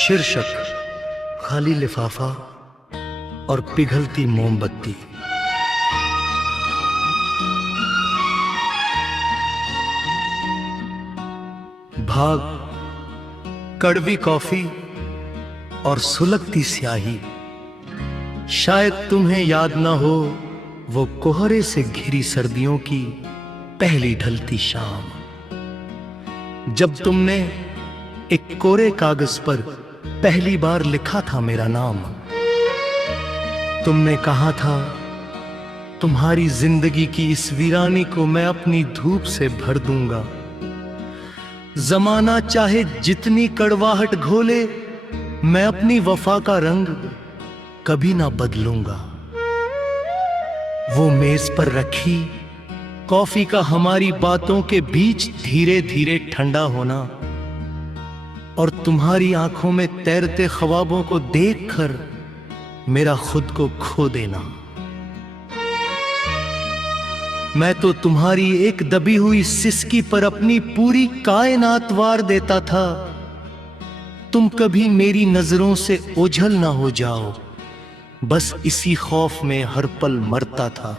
शीर्षक खाली लिफाफा और पिघलती मोमबत्ती। भाग, कड़वी कॉफी और सुलगती स्याही। शायद तुम्हें याद ना हो वो कोहरे से घिरी सर्दियों की पहली ढलती शाम, जब तुमने एक कोरे कागज पर पहली बार लिखा था मेरा नाम। तुमने कहा था तुम्हारी जिंदगी की इस वीरानी को मैं अपनी धूप से भर दूंगा। जमाना चाहे जितनी कड़वाहट घोले, मैं अपनी वफा का रंग कभी ना बदलूंगा। वो मेज पर रखी कॉफी का हमारी बातों के बीच धीरे धीरे ठंडा होना और तुम्हारी आंखों में तैरते ख्वाबों को देखकर मेरा खुद को खो देना। मैं तो तुम्हारी एक दबी हुई सिसकी पर अपनी पूरी कायनात वार देता था। तुम कभी मेरी नजरों से ओझल ना हो जाओ, बस इसी खौफ में हर पल मरता था।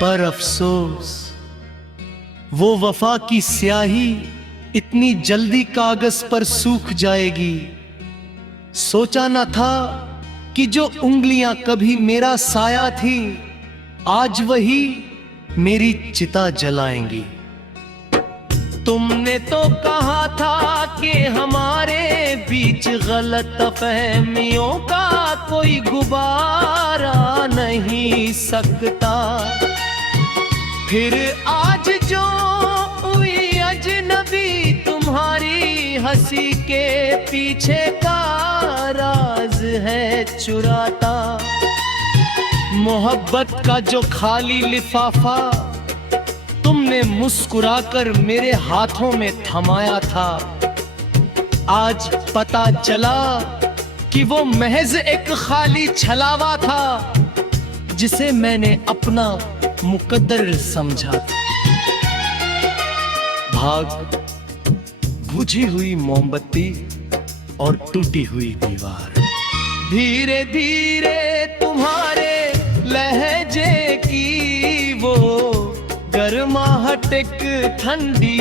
पर अफसोस, वो वफा की स्याही इतनी जल्दी कागज पर सूख जाएगी। सोचा न था कि जो उंगलियां कभी मेरा साया थी, आज वही मेरी चिता जलाएंगी। तुमने तो कहा था कि हमारे बीच गलतफहमियों का कोई गुबारा नहीं सकता। फिर आज जो हुई अजनबी तुम्हारी हंसी के पीछे का राज है चुराता। मोहब्बत का जो खाली लिफाफा तुमने मुस्कुराकर मेरे हाथों में थमाया था, आज पता चला कि वो महज एक खाली छलावा था जिसे मैंने अपना मुकद्दर समझा। भाग, बुझी हुई मोमबत्ती और टूटी हुई दीवार। धीरे धीरे तुम्हारे लहजे की वो गर्माहट एक ठंडी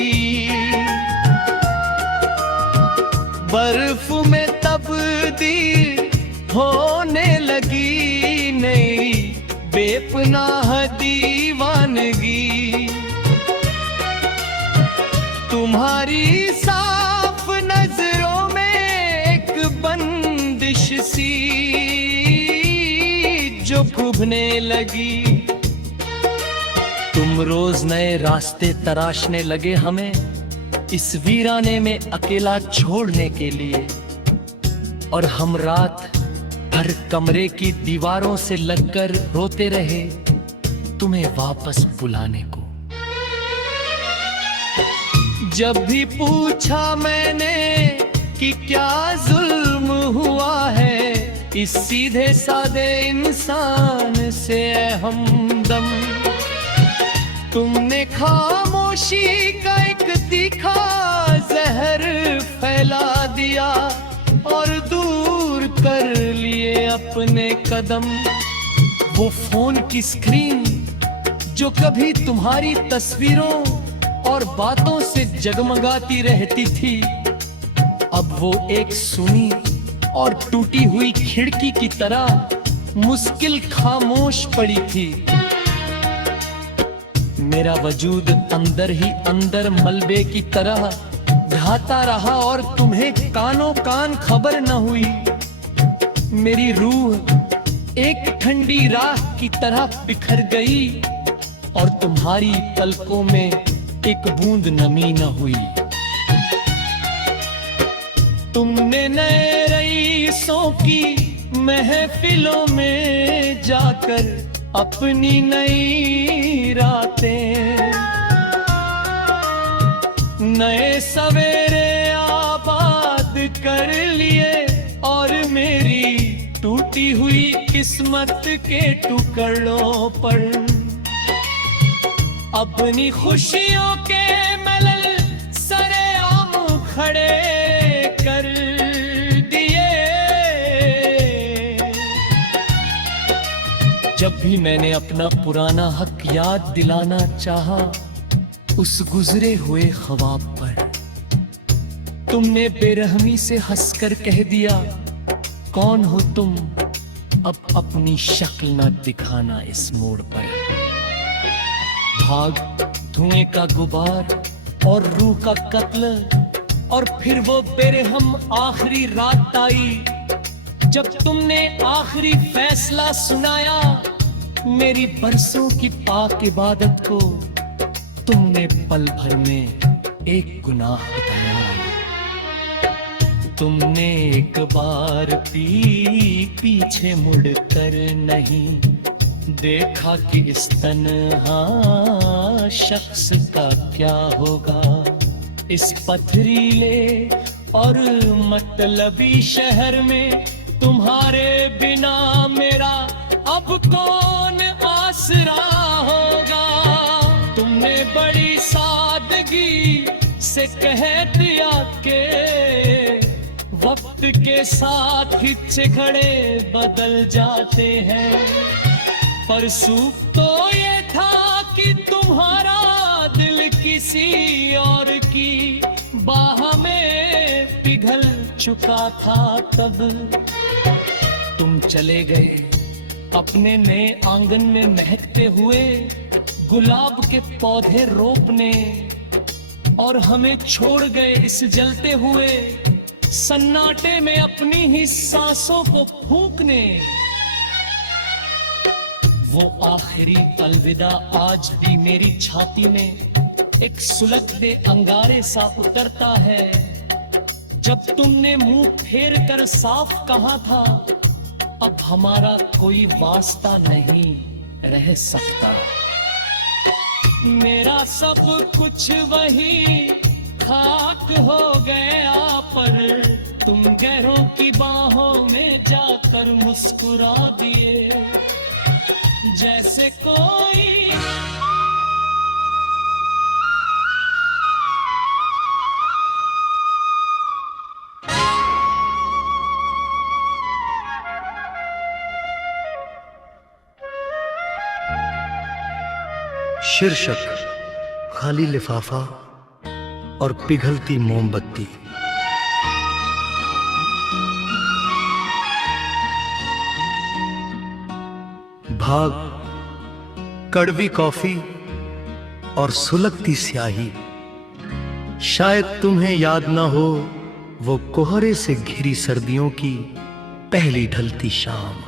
बर्फ में तब्दील होने लगी। नई बेपनाह दीवानगी तुम्हारी साफ नजरों में एक बंदिश सी जो खुभने लगी। तुम रोज नए रास्ते तराशने लगे हमें इस वीराने में अकेला छोड़ने के लिए, और हम रात हर कमरे की दीवारों से लगकर रोते रहे तुम्हें वापस बुलाने को। जब भी पूछा मैंने कि क्या जुल्म हुआ है इस सीधे सादे इंसान से ऐ हमदम, तुमने खामोशी का एक तीखा जहर फैला दिया और दूर कर लिए अपने कदम। वो फोन की स्क्रीन जो कभी तुम्हारी तस्वीरों और बातों से जगमगाती रहती थी, अब वो एक सुनी और टूटी हुई खिड़की की तरह मुश्किल खामोश पड़ी थी। मेरा वजूद अंदर ही अंदर मलबे की तरह ढाता रहा और तुम्हें कानों कान खबर न हुई। मेरी रूह एक ठंडी राख की तरह बिखर गई और तुम्हारी पलकों में एक बूंद नमी न हुई। तुमने नए रईसों की महफिलों में जाकर अपनी नई रातें सवेरे आबाद कर लिए और मेरी टूटी हुई किस्मत के टुकड़ों पर अपनी खुशियों के मलल सरेआम खड़े कर दिए। जब भी मैंने अपना पुराना हक याद दिलाना चाहा उस गुजरे हुए ख्वाब पर, तुमने बेरहमी से हंसकर कह दिया, कौन हो तुम, अब अपनी शक्ल न दिखाना इस मोड़ पर। भाग, धुएं का गुबार और रूह का कत्ल, और फिर वो बेरहम आखिरी रात आई जब तुमने आखिरी फैसला सुनाया। मेरी बरसों की पाक इबादत को तुमने पल भर में एक गुनाह बताया। तुमने एक बार पीछे मुड़कर नहीं देखा कि इस तन्हा शख्स का क्या होगा। इस पथरीले और मतलबी शहर में तुम्हारे बिना मेरा अब कौन आसरा होगा। तुमने बड़ी सादगी से कह दिया कि वक्त के साथ हिस्से खड़े बदल जाते हैं, पर सूख तो ये था कि तुम्हारा दिल किसी और की बाह में पिघल चुका था। तब तुम चले गए अपने नए आंगन में महकते हुए गुलाब के पौधे रोपने, और हमें छोड़ गए इस जलते हुए सन्नाटे में अपनी ही सांसों को फूंकने। वो आखिरी अलविदा आज भी मेरी छाती में एक सुलगते अंगारे सा उतरता है। जब तुमने मुंह फेर कर साफ कहा था, अब हमारा कोई वास्ता नहीं रह सकता। मेरा सब कुछ वही खाक हो गया, पर तुम गैरों की बाहों में जाकर मुस्कुरा दिए जैसे कोई। शीर्षक, खाली लिफाफा और पिघलती मोमबत्ती। भाग, कड़वी कॉफी और सुलगती स्याही। शायद तुम्हें याद ना हो वो कोहरे से घिरी सर्दियों की पहली ढलती शाम,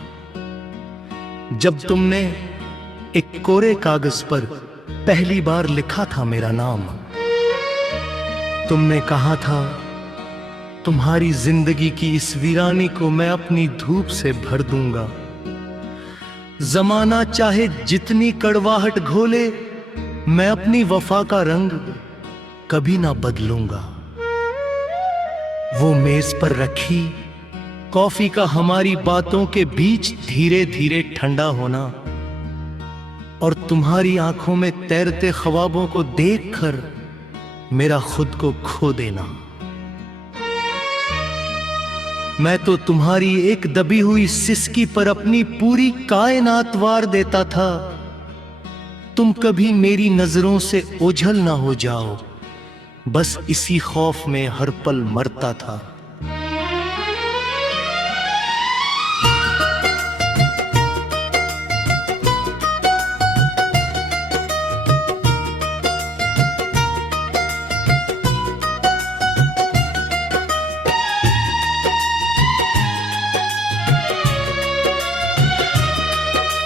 जब तुमने एक कोरे कागज पर पहली बार लिखा था मेरा नाम। तुमने कहा था, तुम्हारी जिंदगी की इस वीरानी को मैं अपनी धूप से भर दूंगा। जमाना चाहे जितनी कड़वाहट घोले, मैं अपनी वफा का रंग कभी ना बदलूंगा। वो मेज पर रखी कॉफी का हमारी बातों के बीच धीरे धीरे ठंडा होना, और तुम्हारी आंखों में तैरते ख्वाबों को देखकर मेरा खुद को खो देना। मैं तो तुम्हारी एक दबी हुई सिसकी पर अपनी पूरी कायनात वार देता था। तुम कभी मेरी नजरों से ओझल ना हो जाओ, बस इसी खौफ में हर पल मरता था।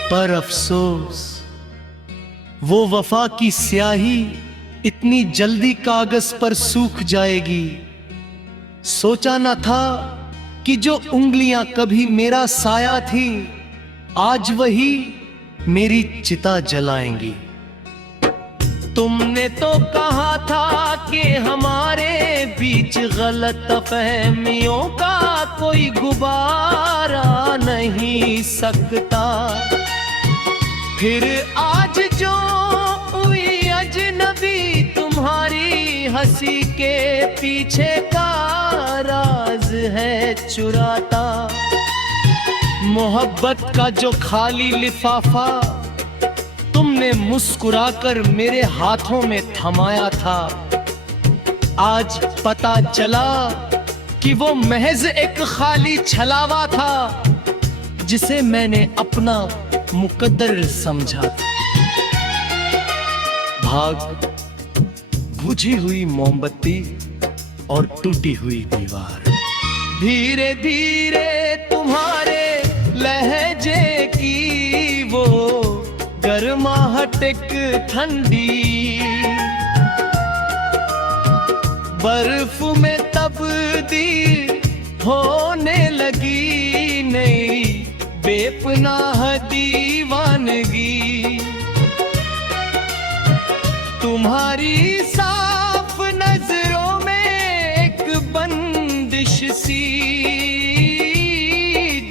पर अफसोस, वो वफा की स्याही इतनी जल्दी कागज पर सूख जाएगी। सोचा न था कि जो उंगलियां कभी मेरा साया थी, आज वही मेरी चिता जलाएंगी। तुमने तो कहा था के हमारे बीच गलत फहमियों का कोई गुबारा नहीं सकता। फिर आज जो हुई अजनबी तुम्हारी हंसी के पीछे का राज है चुराता। मोहब्बत का जो खाली लिफाफा तुमने मुस्कुराकर मेरे हाथों में थमाया था, आज पता चला कि वो महज एक खाली छलावा था जिसे मैंने अपना मुकद्दर समझा था। भाग, बुझी हुई मोमबत्ती और टूटी हुई दीवार। धीरे धीरे तुम्हारे लहजे की वो गर्माहट एक ठंडी बर्फ में तब्दील होने लगी। नई बेपनाह दीवानगी तुम्हारी साफ नजरों में एक बंदिश सी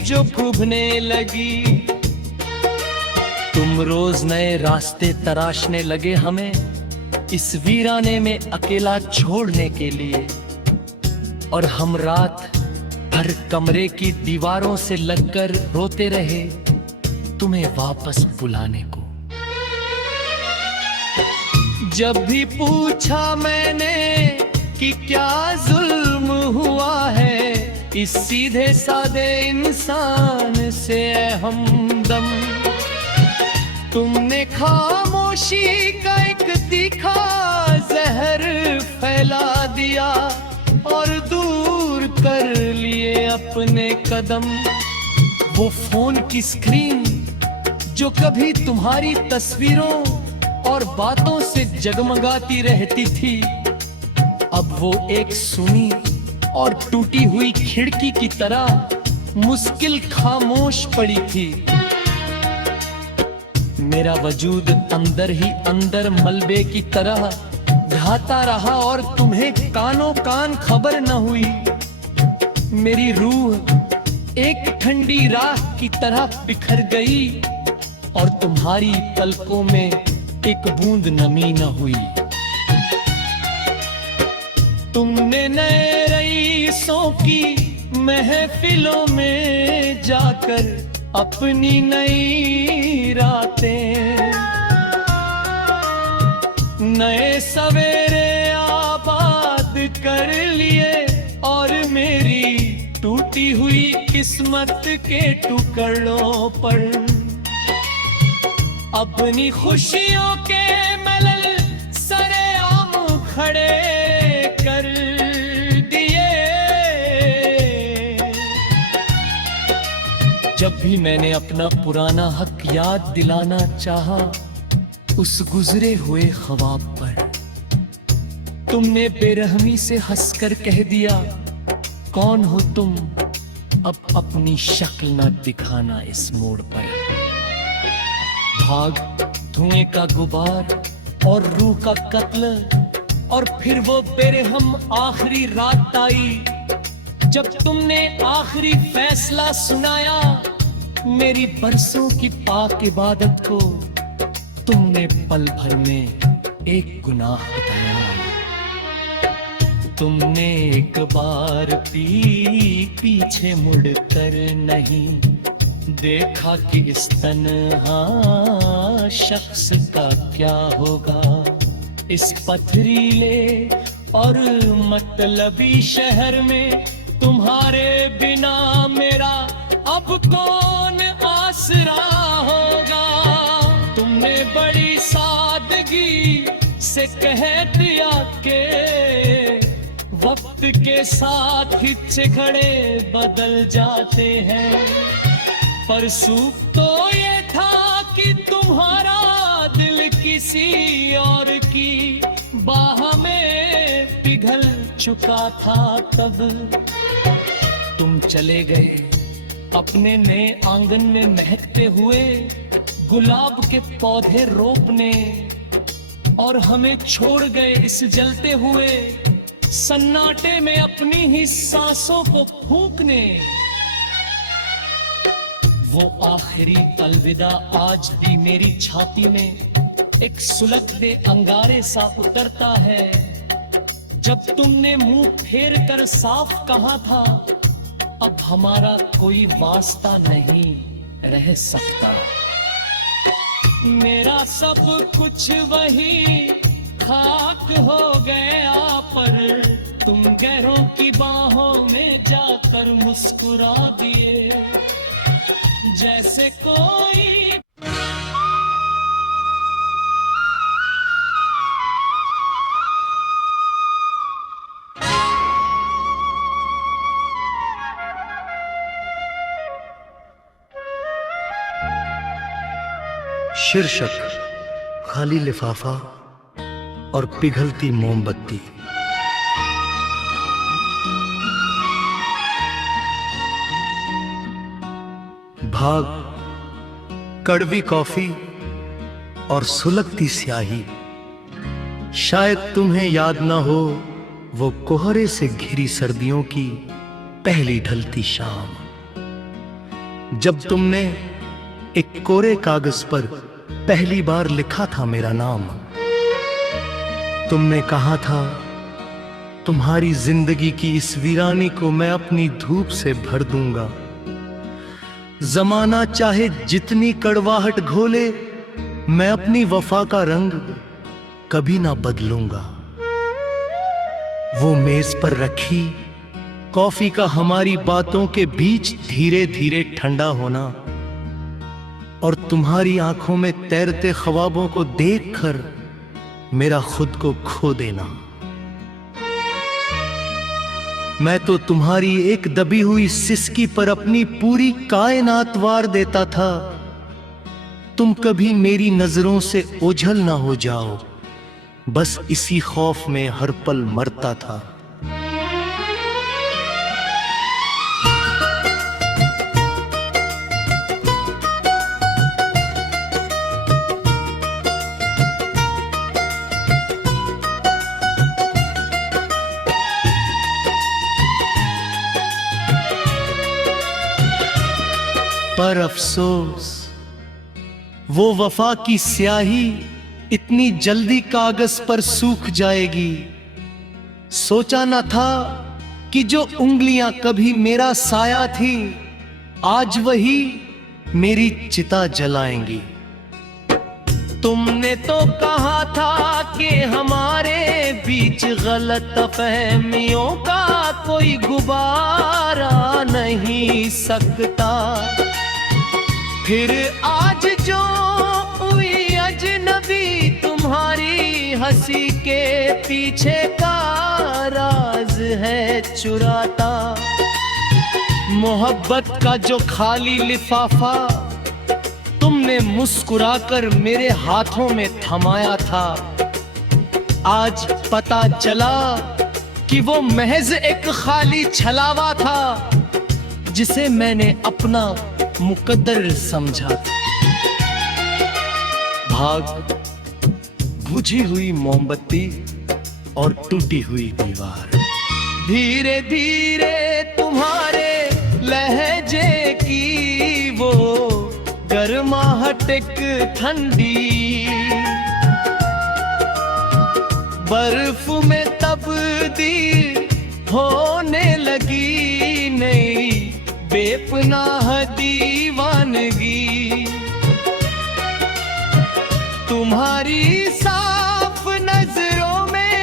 जो खुभने लगी। तुम रोज नए रास्ते तराशने लगे हमें इस वीराने में अकेला छोड़ने के लिए, और हम रात भर कमरे की दीवारों से लगकर रोते रहे तुम्हें वापस बुलाने को। जब भी पूछा मैंने कि क्या जुल्म हुआ है इस सीधे सादे इंसान से ऐ हमदम, तुमने खामोशी का एक तीखा जहर फैला दिया और दूर कर लिए अपने कदम। वो फोन की स्क्रीन जो कभी तुम्हारी तस्वीरों और बातों से जगमगाती रहती थी, अब वो एक सुनी और टूटी हुई खिड़की की तरह मुश्किल खामोश पड़ी थी। मेरा वजूद अंदर ही अंदर मलबे की तरह ढाता रहा और तुम्हें कानों कान खबर न हुई। मेरी रूह एक ठंडी राख की तरह बिखर गई और तुम्हारी पलकों में एक बूंद नमी न हुई। तुमने नए रईसों की महफिलों में जाकर अपनी नई रातें, नए सवेरे आबाद कर लिए और मेरी टूटी हुई किस्मत के टुकड़ों पर अपनी खुशियों के मलल सरेआम खड़े कर दिए। जब भी मैंने अपना पुराना हक याद दिलाना चाहा उस गुजरे हुए ख्वाब पर, तुमने बेरहमी से हंसकर कह दिया, कौन हो तुम, अब अपनी शक्ल न दिखाना इस मोड़ पर। भाग, धुएं का गुबार और रूह का कत्ल, और फिर वो बेरहम आखिरी रात आई जब तुमने आखिरी फैसला सुनाया। मेरी बरसों की पाक इबादत को तुमने पल भर में एक गुनाह बताया। तुमने एक बार पीछे मुड़कर नहीं देखा कि इस तन्हा शख्स का क्या होगा। इस पथरीले और मतलबी शहर में तुम्हारे बिना मेरा अब कौन आसरा होगा। तुमने बड़ी सादगी से कह दिया कि वक्त के साथ हिस्से खड़े बदल जाते हैं, पर सूख तो ये था कि तुम्हारा दिल किसी और की बाह में पिघल चुका था। तब तुम चले गए अपने नए आंगन में महकते हुए गुलाब के पौधे रोपने, और हमें छोड़ गए इस जलते हुए सन्नाटे में अपनी ही सांसों को फूंकने। वो आखिरी अलविदा आज भी मेरी छाती में एक सुलगते अंगारे सा उतरता है। जब तुमने मुंह फेर कर साफ कहा था, अब हमारा कोई वास्ता नहीं रह सकता। मेरा सब कुछ वही खाक हो गया, पर तुम गैरों की बाहों में जाकर मुस्कुरा दिए जैसे कोई। शीर्षक खाली लिफाफा और पिघलती मोमबत्ती। भाग कड़वी कॉफी और सुलगती स्याही, शायद तुम्हें याद ना हो वो कोहरे से घिरी सर्दियों की पहली ढलती शाम, जब तुमने एक कोरे कागज पर पहली बार लिखा था मेरा नाम। तुमने कहा था तुम्हारी जिंदगी की इस वीरानी को मैं अपनी धूप से भर दूंगा। जमाना चाहे जितनी कड़वाहट घोले, मैं अपनी वफा का रंग कभी ना बदलूंगा। वो मेज पर रखी कॉफी का हमारी बातों के बीच धीरे धीरे ठंडा होना, और तुम्हारी आंखों में तैरते ख्वाबों को देखकर मेरा खुद को खो देना। मैं तो तुम्हारी एक दबी हुई सिसकी पर अपनी पूरी कायनात वार देता था। तुम कभी मेरी नजरों से ओझल ना हो जाओ, बस इसी खौफ में हर पल मरता था। पर अफसोस, वो वफा की स्याही इतनी जल्दी कागज पर सूख जाएगी। सोचा न था कि जो उंगलियां कभी मेरा साया थी, आज वही मेरी चिता जलाएंगी। तुमने तो कहा था कि हमारे बीच गलतफहमियों का कोई गुबारा नहीं सकता। फिर आज जो हुई अजनबी, तुम्हारी हंसी के पीछे का राज है चुराता। मोहब्बत का जो खाली लिफाफा तुमने मुस्कुराकर मेरे हाथों में थमाया था, आज पता चला कि वो महज एक खाली छलावा था जिसे मैंने अपना मुकद्दर समझा। भाग बुझी हुई मोमबत्ती और टूटी हुई दीवार। धीरे धीरे तुम्हारे लहजे की वो गर्माहट एक ठंडी बर्फ में तब्दील होने लगी। नई बेपनाह दीवानगी तुम्हारी साफ नजरों में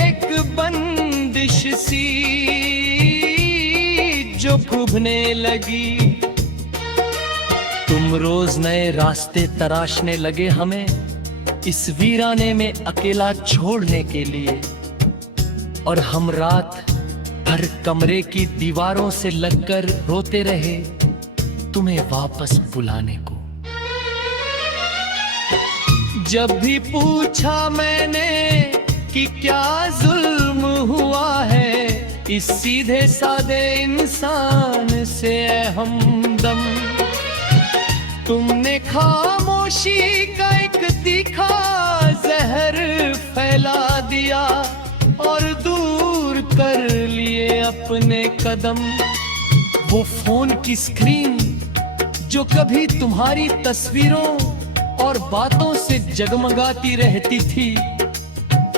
एक बंदिश सी जो खुभने लगी। तुम रोज नए रास्ते तराशने लगे हमें इस वीराने में अकेला छोड़ने के लिए, और हम रात भर कमरे की दीवारों से लगकर रोते रहे तुम्हें वापस बुलाने को। जब भी पूछा मैंने कि क्या जुल्म हुआ है इस सीधे सादे इंसान से ऐ हमदम, तुमने खामोशी का एक तीखा जहर फैला दिया और दूर कर लिए अपने कदम। वो फोन की स्क्रीन जो कभी तुम्हारी तस्वीरों और बातं से जगमगाती रहती थी,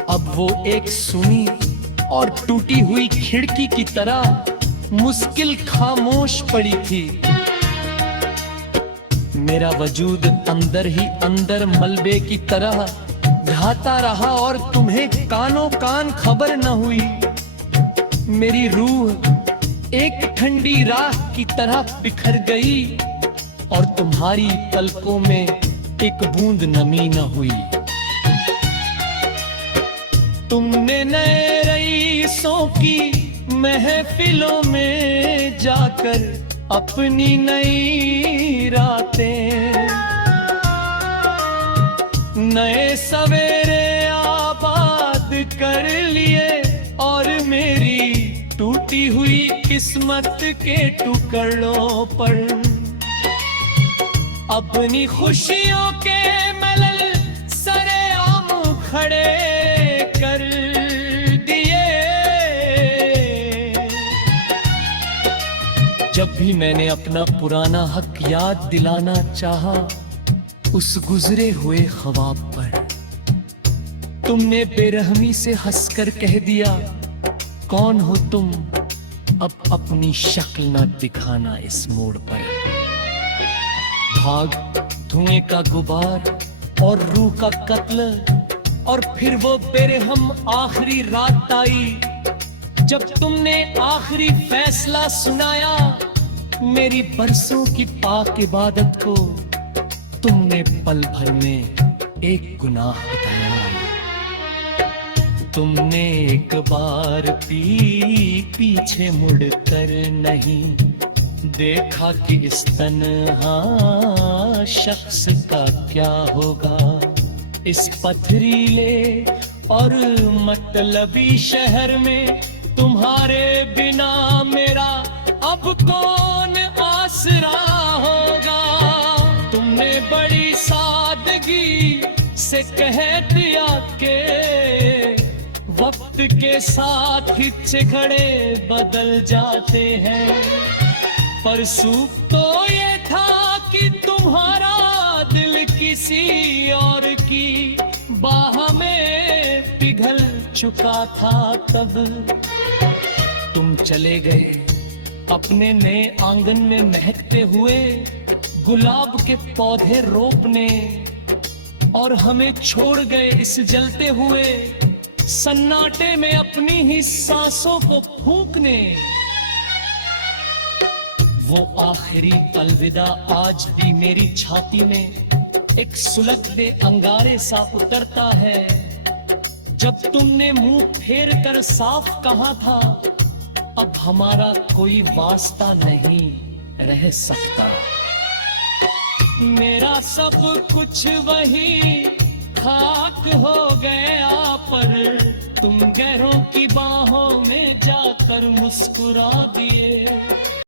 अब वो एक सुनी और टूटी हुई खिड़की की तरह मुश्किल खामोश पड़ी थी। मेरा वजूद अंदर ही अंदर मलबे की तरह ढाता रहा और तुम्हें कानों कान खबर न हुई। मेरी रूह एक ठंडी राख की तरह बिखर गई और तुम्हारी पलकों में एक बूंद नमी न हुई। तुमने नए रईसों की महफिलों में जाकर अपनी नई रातें, नए सवेरे आबाद कर लिए और मेरी टूटी हुई किस्मत के टुकड़ों पर अपनी खुशियों के मलल सरेआम खड़े कर दिए। जब भी मैंने अपना पुराना हक याद दिलाना चाहा उस गुजरे हुए ख्वाब पर, तुमने बेरहमी से हंसकर कह दिया, कौन हो तुम, अब अपनी शक्ल न दिखाना इस मोड़ पर। भाग, धुएं का गुबार और रूह का कत्ल, और फिर वो बेरहम आखिरी रात आई जब तुमने आखिरी फैसला सुनाया। मेरी बरसों की पाक इबादत को तुमने पल भर में एक गुनाह बताया। तुमने एक बार पीछे मुड़कर नहीं देखा कि इस तन्हा शख्स का क्या होगा। इस पथरीले और मतलबी शहर में तुम्हारे बिना मेरा अब कौन आसरा होगा। तुमने बड़ी सादगी से कह दिया कि वक्त के साथ हिस्से खड़े बदल जाते हैं, पर सूख तो ये था कि तुम्हारा दिल किसी और की बाह में पिघल चुका था। तब तुम चले गए अपने नए आंगन में महकते हुए गुलाब के पौधे रोपने, और हमें छोड़ गए इस जलते हुए सन्नाटे में अपनी ही सांसों को फूंकने। वो आखिरी अलविदा आज भी मेरी छाती में एक सुलगते अंगारे सा उतरता है। जब तुमने मुंह फेर कर साफ कहा था, अब हमारा कोई वास्ता नहीं रह सकता। मेरा सब कुछ वही खाक हो गया, पर तुम गैरों की बाहों में जाकर मुस्कुरा दिए।